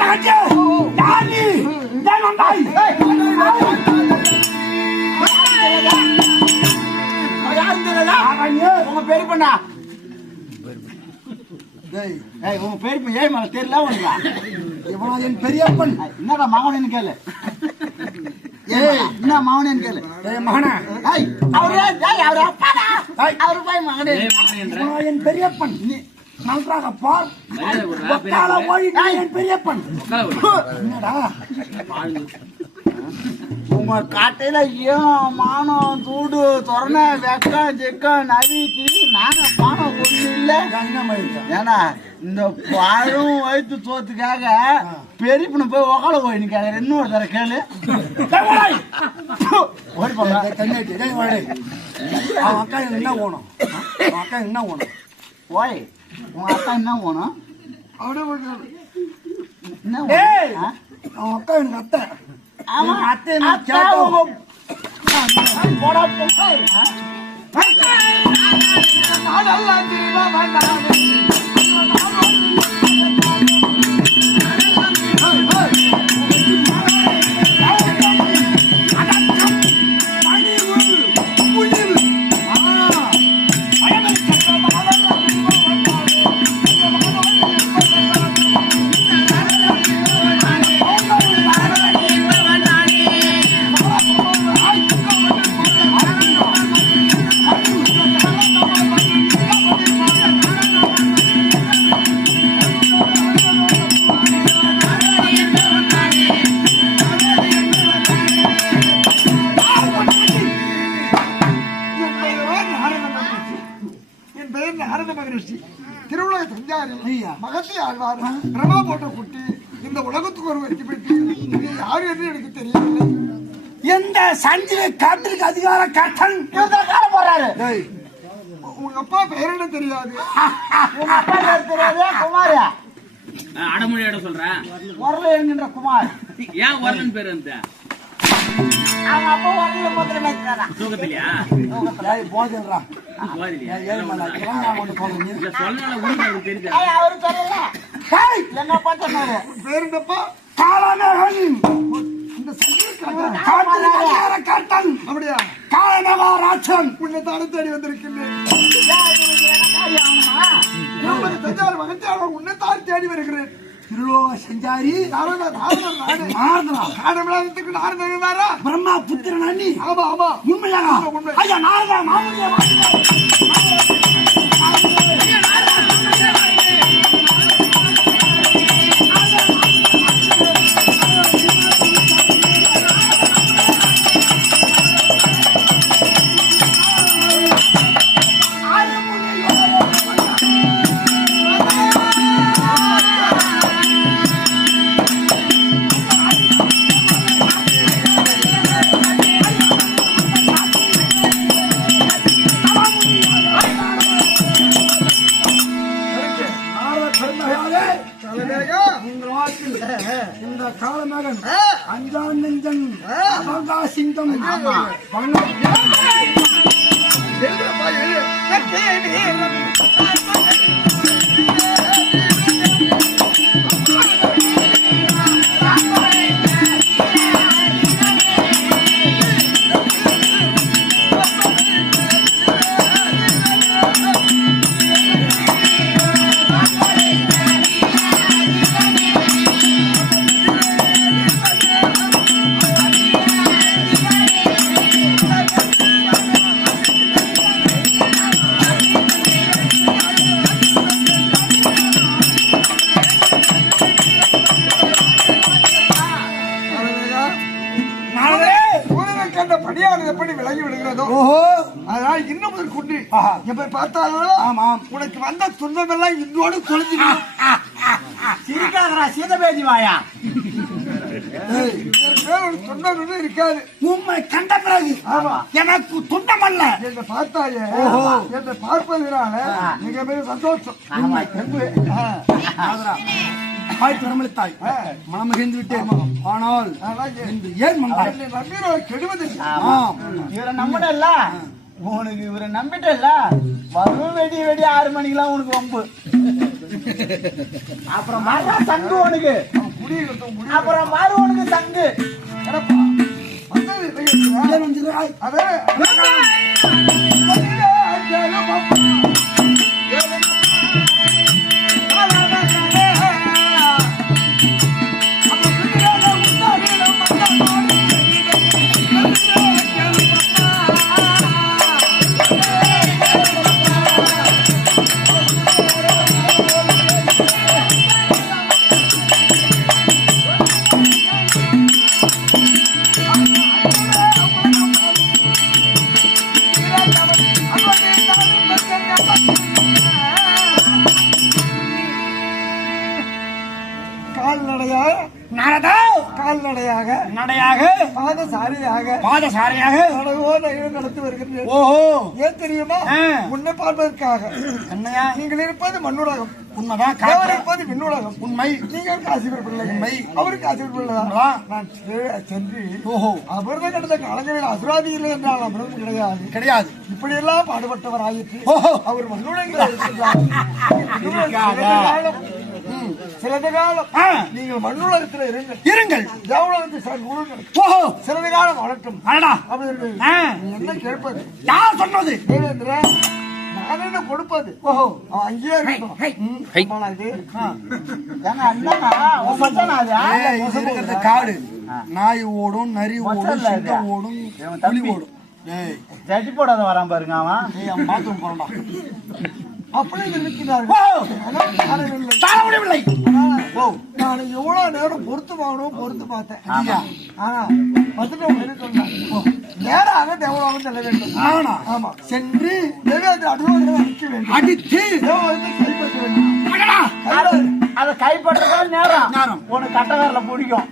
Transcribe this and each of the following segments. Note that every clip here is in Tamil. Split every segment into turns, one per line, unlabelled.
கட்டி யார் ஏன் வந்தாய்.
உங்க பேரு பண்ணா உங்க பேரு ஏய் மல தெரியல உனக்கு.
இவனா என் பெரியப்பன்.
என்னடா மகனு கேளு. ஏய் என்ன மகனு கேளு.
ஏய் மகனே.
ஏய் அவரு ஏய் அவரு அப்பாடா.
ஏய்.
அவரு போய் மகனே.
இவனா என் பெரியப்பன். நன்றாக பார். ஒக்கால ஓடிட்டு என் பெரியப்பன். என்னடா?
உங்க காட்டையில ஏன் மானம் சூடு தொரண வெக்கம் செக்கம் நவிக்கு நாங்க பானம் ஒண்ணு இல்ல? ஏன்னா இந்த பழம் வயிற்று சோத்துக்காக பெரியப்பன போய் உக்கால போய் நிக்காங்க இன்னொரு தர கேளு. ஓடி போங்க
அவன் அக்கா என்ன அவன் அக்கா என்ன வேணும்
ஓய். உங்க அக்கா என்ன போனோம் என்ன
ஏய்
வேணும்? ஆ?
அவன் அக்கா எனக்கு அத்தை என்ன?
மகத்தி ஆழ்வார்? பிரமா போட்ட குட்டி இந்த உலகத்துக்கு ஒரு வெற்றி பெற்று யார் என்று எனக்கு தெரியவில்லை.
எந்த சஞ்சிலை காட்டிற்கு அதிகார கட்டன்
கார போறாரு.
டேய்.
உங்க அப்பா பெயர் என்ன தெரியாது?
உங்க அப்பா பேர் தெரியாது குமாரியா
அடமொழி இடம் சொல்றேன்
உரல என்கின்ற குமார்.
ஏன் வரலன்னு பேர் அந்த?
அவங்க அப்பா முத்திரம்
தூக்கத்திலையா?
போதுடா
போதிலையா
ஏழு மணி நேரம் நான் ஒன்று சொல்றேன்
இல்ல சொல்லல உனக்கு எனக்கு தெரியுது.
ஏய், அவரு சொல்லல.
டேய்
எங்க அப்பா சொன்னாரு.
பேர் என்னப்பா?
காலமேகன்
இந்த சங்கீத காட்டன்.
காட்டிற்கு அதிகார கட்டன்.
அப்படியா?
காலமேகாராட்சன்
உன்னை தானே தேடி வந்திருக்கின்றேன்.
ஏன் இவனுக்கு என்ன காரியம் ஆகணுமா?
திருமதி தஞ்சாவூர் மகத்தி ஆழ்வார் உன்னை தான் தேடி வருகிறேன்.
திருலோக செஞ்சாரி பிரம்மா புத்திரன் அண்ணி.
ஆமா ஆமா.
உண்மையாக
உண்மை.
ஐயா நாரதா மாமுனியா. அவகாசிங்கம்
கண்ட படியானது எப்படி விலகி விடுகிறதோ அதனால் இன்னும் முதல் குண்டு.
ஆஹா.
எப்ப பார்த்தாலும்
ஆமாம்
உனக்கு வந்த துன்பம் எல்லாம் இன்றோடு தொலைஞ்சு
சிரிக்காதடா, சீதபேதி வாயா
துன்பம் இருக்காது.
உண்மை கண்ட பிறகு. எனக்கு துன்பம் அல்ல
என்னை பார்த்தாயே. என்னை பார்ப்பதனால மிகப்பெரிய சந்தோஷம்.
தாய் பிரமளித்தாய் மனம் மகிழ்ந்து விட்டேன் ஆனால் இன்று ஏன்
இவரை நம்பிட்டல்ல உனக்கு இவரை நம்பிட்டல்ல. வரும் வெடி வெடி ஆறு மணிக்கெல்லாம் உனக்கு வம்பு. அப்புறம் வர்ற சங்கு உனக்கு. அப்புறம்
இல்லையா?
ஏன் வந்துடுறாய்?
அதே கால்நடையாக
நாரதா
கால்நடையாக
நடையாக?
பாதசாரியாக
பாதசாரியாக?
நடவோ நகரம் நடத்தி வருகிறேன்
ஓஹோ!
ஏன் தெரியுமா. உன்னை பார்ப்பதற்காக.
என்னையா?
நீங்கள் இருப்பது மண்ணுலகம்.
உண்மைதான் காட்டு
இருப்பது விண்ணுலகம்.
உண்மை.
நீங்கள் காசிபர் பிள்ளை
உண்மை.
அவருக்கு காசிபர் பிள்ளைதான். நான் சென்று
ஓஹோ.
அமிர்தம் கிடைத்த காலங்களில் அசுராதி இல்லை என்றால் அமிர்தம் கிடையாது.
கிடையாது.
இப்படியெல்லாம் பாடுபட்டவர் ஆயிற்று அவர் மண்ணுலகில் இருக்கின்றார். சிலது காலம். நீங்கள் மண்ணுலகத்தில் இருங்கள்.
இருங்கள்.
தேவலகத்தில் சார் முழுங்கள்
ஓஹோ.
சிலது காலம்
அடடா.
அப்படி என்ன கேட்பது?
யார் சொன்னது?
தேவேந்திர நான் என்ன கொடுப்பது?
ஓஹோ.
அவன் அங்கேயே இது.
காடு. நாய் ஓடும் நரி ஓடும் சிங்கம். ஓடும் புலி. ஓடும்.
ஜட்டி போடாத வரான் பாருங்க அவன்.
பாத்ரூம் போறடா
அப்படி இருக்கிறார்கள் நான் எவ்வளவு நேரம் பொறுத்து வாங்கணும் பொறுத்து பார்த்தேன். ஆனா சொன்னாங்க? ஓ, நேராக தேவலோகம் செல்ல வேண்டும்
ஆனா
ஆமா.
சென்று
தேவேந்திர அடிவாரத்தில் நிற்க வேண்டும்.
அடித்து
கைப்பற்ற வேண்டும்.
அதை கைப்பற்றதான் நேரம்.
நேரம்.
உனக்கு கட்டகாரில் பிடிக்கும்.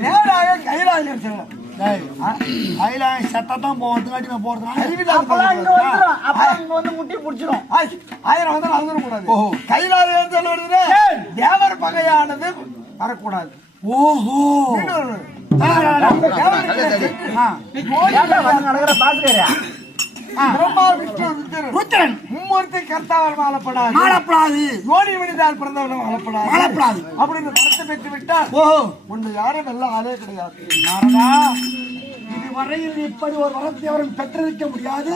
நேராக கைலாயம் செல்லும்
கையில செத்தான் போறதுக்காட்டி நான் போறதுனால
அறிவில்லாத
அப்பெல்லாம் இங்க
பையன்.
வந்துடும் அப்பெல்லாம் இங்க வந்து முட்டி பிடிச்சிடும்
ஆய், ஆயிரம் வந்து நடந்துட கூடாது.
ஓஹோ.
கைலாயம் செல்வது தேவர் பகையானது வரக்கூடாது.
ஓஹோ.
நடக்கிற பாத்துக்கறியா
பிரம்மா விஷ்ணு ருத்திரன்
ருத்திரன்
மும்மூர்த்தி கர்த்தாவால் மாலப்படாது
மாளப்படாது
யோனி மனிதால் பிறந்தவனும் மாலப்படாது
மாளப்படாது.
அப்படின்னு நடத்த பெற்று விட்டால்
ஓஹோ.
உன்னை யாரும் நல்ல ஆளே கிடையாது.
இதுவரையில் இப்படி ஒரு வரத்தை அவரும் பெற்றிருக்க முடியாது.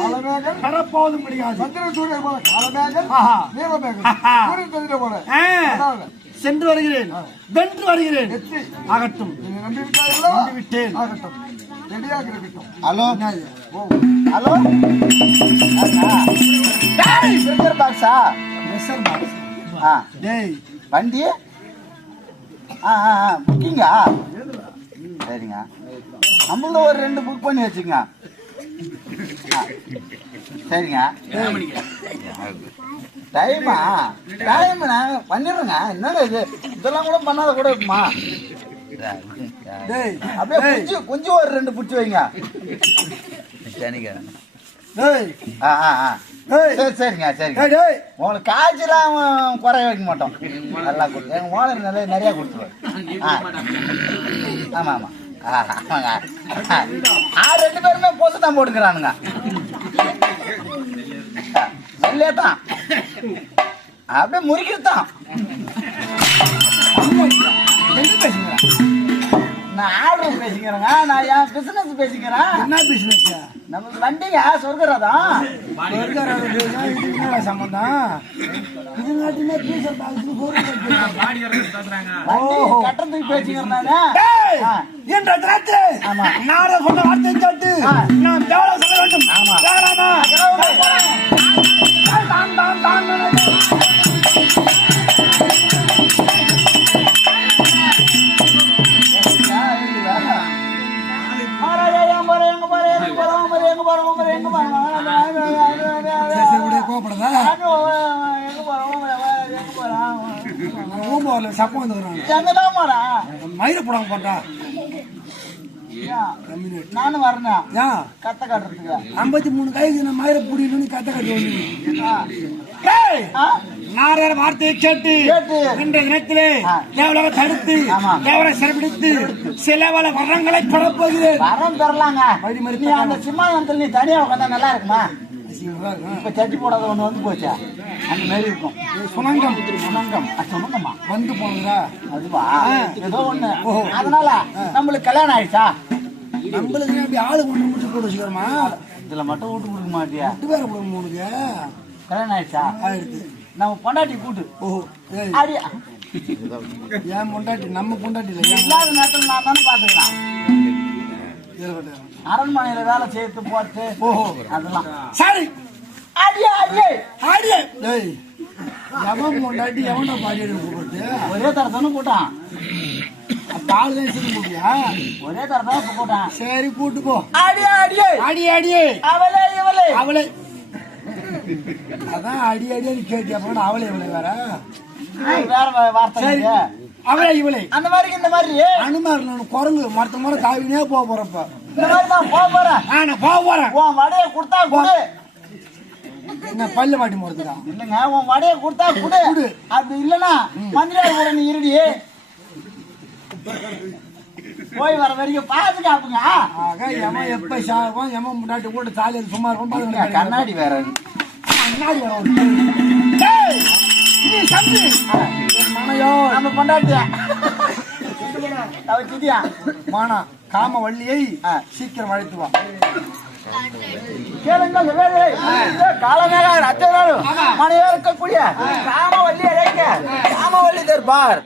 பெறப்போவதும் முடியாது
சந்திர சூரியன் போல காலமேகன். நீலமேகன் சந்திர போல.
சென்று வருகிறேன். வென்று வருகிறேன். ஆகட்டும்.
நீ நம்பி விட்டாய் அல்லவா?
நம்பி விட்டேன்.
ஆகட்டும்.
ஹலோ? ஹலோ ஸ்பீக்கர் பாக்ஸா
பாக்ஸ்.
ஆ.
டேய்.
வண்டி? ஆ ஆ ஆ. புக்கிங்கா சரிங்க. நம்மள ஒரு ரெண்டு புக் பண்ணி வச்சுங்க. சரிங்க. டைமா டைம் நான் பண்ணிடுறேங்க என்னடா இது? இதெல்லாம் கூட பண்ணாத கூட இருக்குமா?
டேய்
அப்படியே
டேய்,
குஞ்சு குஞ்சு ஒரு ரெண்டு பிடிச்சி வைங்க.
டேய்.
ஆ ஆ ஆ. சரி சரிங்க சரிங்க.
டேய்
உங்களுக்கு காய்ச்சலாம் குறைய வைக்க மாட்டோம். நல்லா கொடுத்து எங்கள் ஓனர் நிறைய நிறையா கொடுத்துருவார். ஆ. ஆமாம் ஆமாம் ஆ ஆமாங்க. ஆ. ரெண்டு பேருமே பொசு தான் போட்டுக்கிறானுங்க. இல்லையே தான். அப்படியே முறிக்கிறது
என்ன
நான் ஆர்டர் பேசிக்கிறேங்க நான் என் பிசினஸ் பேசிக்கிறேன்
என்ன பிசினஸ்
நமக்கு வண்டிங்க சொர்க்கராதான்
சொர்க்கரா சம்பந்தம் இது ஓஹோ.
கட்டத்துக்கு பேசிக்கிறேன்
என்ற
ஆமா.
சொன்ன வார்த்தை கேட்டு சொல்ல வேண்டும்
ஆமா.
தான் தான் தான் கோபப்படாத ஊம்போர்ல சப்பம் வந்துக்கிறாங்க மயிர போடாம போட்டா?
நானும் வரேன்
ஏன்
கத்த காட்டுறதுக்கு.
ஐம்பத்தி மூணு கைக்கு நான் மயிர புடிக்கணும்னு கத்த கட்டி? நாரர் வார்த்தையை கேட்டு. இன்றைய தினத்திலே
ஆ.
தேவலரை தடுத்து. தேவரை சிறப்பிடித்து சில பல வரங்களை பெறப்போகிறேன்.
வரம் பெறலாங்க. நீ அந்த சிம்மாசனத்தில் நீ தனியா உட்காந்தா நல்லா இருக்குமா? இப்ப சட்டி போடாத ஒண்ணு வந்து போச்சா? அந்த மாதிரி இருக்கும்.
சுணங்கம்
அது சுணங்கம்மா
வந்து போனதா
அதுவா? ஏதோ ஒண்ணு. அதனால நம்மளுக்கு கல்யாணம் ஆயிடுச்சா?
நம்மளுக்கு அப்படி ஆளு கொண்டு முடிச்சு போட்டு வச்சுக்கிறோமா?
இதுல மட்டும் விட்டு கொடுக்க மாட்டியா?
எட்டு பேரை போட மூணுக்கு
கல்யாணம் ஆயிடுச்சா?
ஆயிடுது
நம்ம பொண்டாட்டி கூட்டு. அடி.
ஏன் பொண்டாட்டி நம்ம பொண்டாட்டி இல்லை
இல்லாத நேரத்துல நான் தானே
இருக்கட்டும்.
அரண்மனையில வேலை செய்து போட்டு
ஓஹோ.
அதெல்லாம்.
சரி.
அடியே அடியே
எவன் பொண்டாட்டி எவன்டா பாடி எடுக்க போகிறது
ஒரே தரத்தானே போட்டான்.
அப்ப ஆளு தான் போட்டியா?
ஒரே தரத்தானே இப்ப போட்டான்.
சரி கூட்டு போ.
அடியே அடியே
அடி அடியே
அவளே இவளே.
அவளை. அதான் அடி அடியே கேட்டி அப்புறம் அவளை இவளை வேற.
வேற வார்த்தை.
அவளை இவளை.
அந்த மாதிரி இந்த மாதிரி.
அனுமார் நான் குரங்கு மரத்த முறை தாவினே போக போறப்ப
இந்த மாதிரி நான் போக போறேன்
நான் போக போறேன்.
உன் வடையை கொடுத்தா கொடு.
என்ன பல்லு மாட்டி போறதுக்கா
இல்லைங்க உன் வடையை கொடுத்தா கொடு.
கொடு.
அப்படி இல்லைன்னா மந்திரி கூட நீ இருடி. போய் வர வரைக்கும் பாதுகாப்புங்க
ஆக எமன் எப்ப சாகும் எமன் முன்னாடி கூட தாலியில் சும்மா இருக்கும்
கண்ணாடி வேற.
கண்ணாடி நீ சந்து என் மனையோ
நம்ம பொண்டாட்டியா அவ சிதியா
மானா காம வள்ளியை சீக்கிரம் அழைத்து வா
கேளுங்க வேறு காலமேக அச்சனாலும் மனையா இருக்கக்கூடிய காமவல்லி அழைக்க காமவல்லி தர்பார்.